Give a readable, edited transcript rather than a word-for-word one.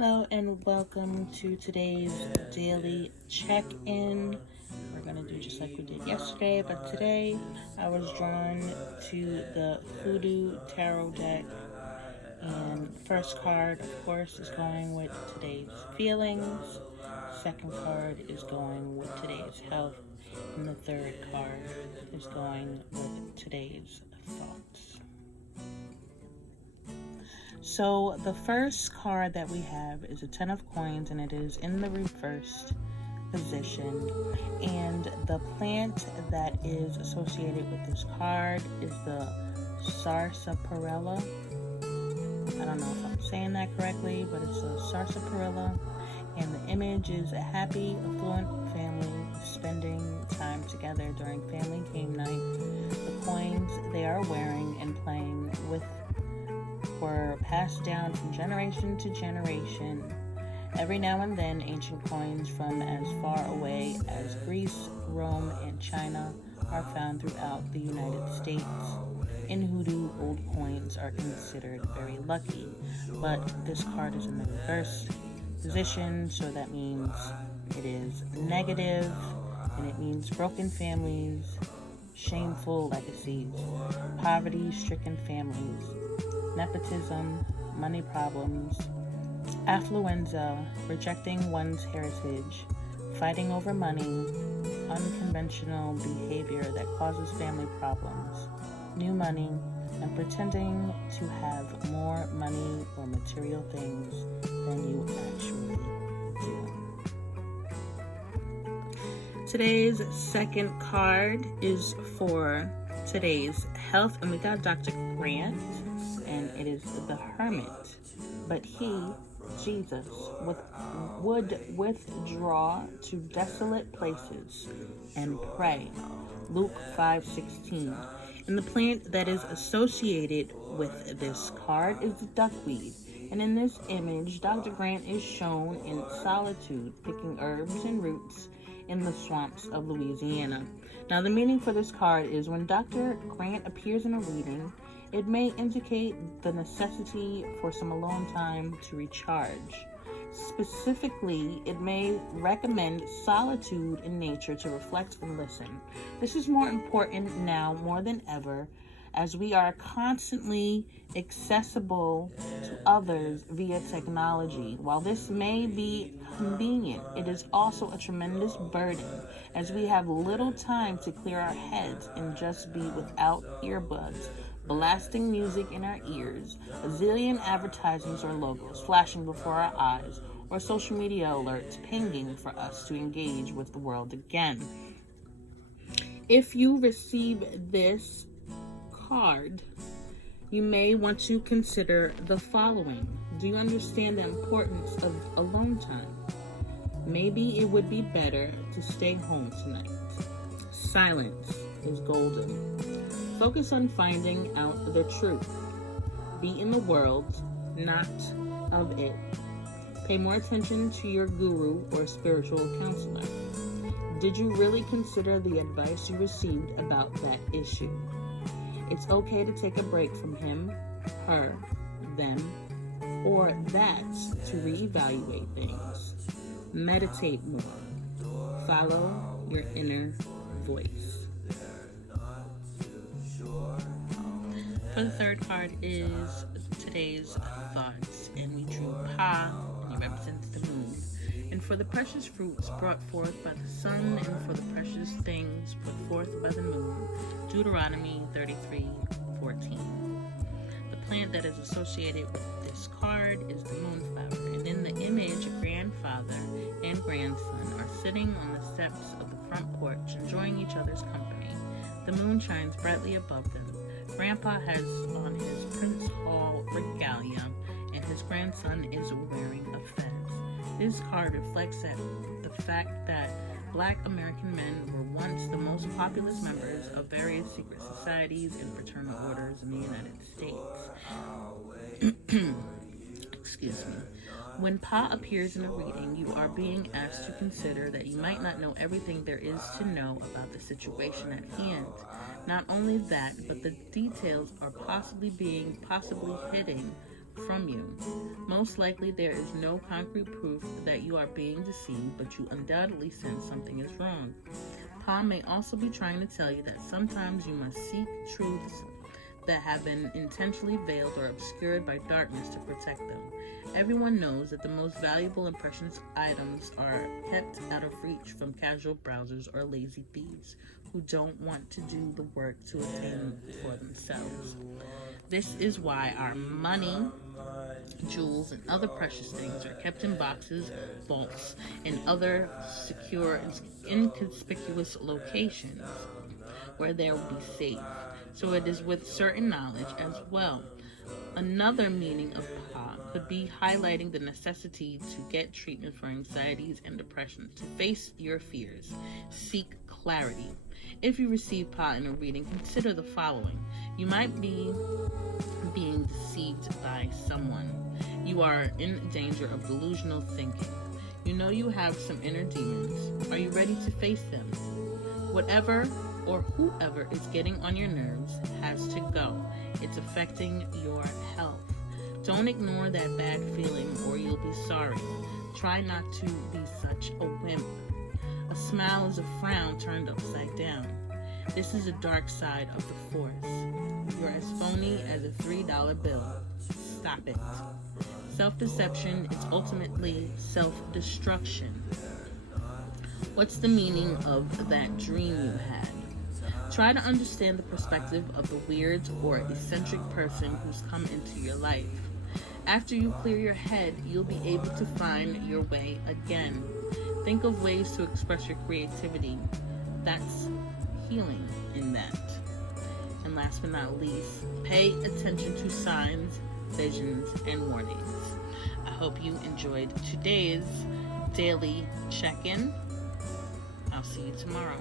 Hello and welcome to today's daily check-in. We're going to do just like we did yesterday, but today I was drawn to the HOODOO Tarot Deck. And first card, of course, is going with today's feelings. Second card is going with today's health. And the third card is going with today's thoughts. So the first card that we have is a 10 of coins, and it is in the reversed position. And the plant that is associated with this card is the sarsaparilla. I don't know if I'm saying that correctly, but it's a sarsaparilla. And the image is a happy, affluent family spending time together during family game night. The coins they are wearing and playing with were passed down from generation to generation. Every now and then, ancient coins from as far away as Greece, Rome, and China are found throughout the United States. In Hoodoo, old coins are considered very lucky, but this card is in the reverse position, so that means it is negative, and it means broken families, shameful legacies, poverty-stricken families, nepotism, money problems, affluenza, rejecting one's heritage, fighting over money, unconventional behavior that causes family problems, new money, and pretending to have more money or material things than you actually do. Today's second card is for today's health, and we got Dr. Grant, and it is the Hermit. But he, Jesus, would withdraw to desolate places and pray. Luke 5:16. And the plant that is associated with this card is the duckweed. And in this image, Dr. Grant is shown in solitude, picking herbs and roots in the swamps of Louisiana. Now, the meaning for this card is when Dr. Grant appears in a reading, it may indicate the necessity for some alone time to recharge. Specifically, it may recommend solitude in nature to reflect and listen. This is more important now more than ever, as we are constantly accessible to others via technology. While this may be convenient, it is also a tremendous burden, as we have little time to clear our heads and just be without earbuds, blasting music in our ears, a zillion advertisements or logos flashing before our eyes, or social media alerts pinging for us to engage with the world again. If you receive this card, you may want to consider the following. Do you understand the importance of alone time? Maybe it would be better to stay home tonight. Silence is golden. Focus on finding out the truth. Be in the world, not of it. Pay more attention to your guru or spiritual counselor. Did you really consider the advice you received about that issue? It's okay to take a break from him, her, them, or that to reevaluate things. Meditate more. Follow your inner voice. For the third card is today's thoughts, and we drew Pa, and he represents the moon. And for the precious fruits brought forth by the sun, and for the precious things put forth by the moon, Deuteronomy 33:14. The plant that is associated with this card is the moonflower, and in the image, a grandfather and grandson are sitting on the steps of the front porch, enjoying each other's company. The moon shines brightly above them. Grandpa has on his Prince Hall regalia, and his grandson is wearing a fez. This card reflects the fact that Black American men were once the most populous members of various secret societies and fraternal orders in the United States. Excuse me. When Pa appears in a reading, you are being asked to consider that you might not know everything there is to know about the situation at hand. Not only that, but the details are possibly hidden from you. Most likely there is no concrete proof that you are being deceived, but you undoubtedly sense something is wrong. Pa may also be trying to tell you that sometimes you must seek truths that have been intentionally veiled or obscured by darkness to protect them. Everyone knows that the most valuable and precious items are kept out of reach from casual browsers or lazy thieves who don't want to do the work to attain for themselves. This is why our money, jewels, and other precious things are kept in boxes, vaults, and other secure, inconspicuous locations where they will be safe. So it is with certain knowledge as well. Another meaning of Pa could be highlighting the necessity to get treatment for anxieties and depressions, to face your fears, seek clarity. If you receive Pa in a reading, consider the following. You might be being deceived by someone. You are in danger of delusional thinking. You know you have some inner demons. Are you ready to face them? Whatever or whoever is getting on your nerves has to go. It's affecting your health. Don't ignore that bad feeling or you'll be sorry. Try not to be such a wimp. A smile is a frown turned upside down. This is a dark side of the force. You're as phony as a $3 bill. Stop it. Self-deception is ultimately self-destruction. What's the meaning of that dream you had? Try to understand the perspective of the weird or eccentric person who's come into your life. After you clear your head, you'll be able to find your way again. Think of ways to express your creativity. That's healing in that. And last but not least, pay attention to signs, visions, and warnings. I hope you enjoyed today's daily check-in. I'll see you tomorrow.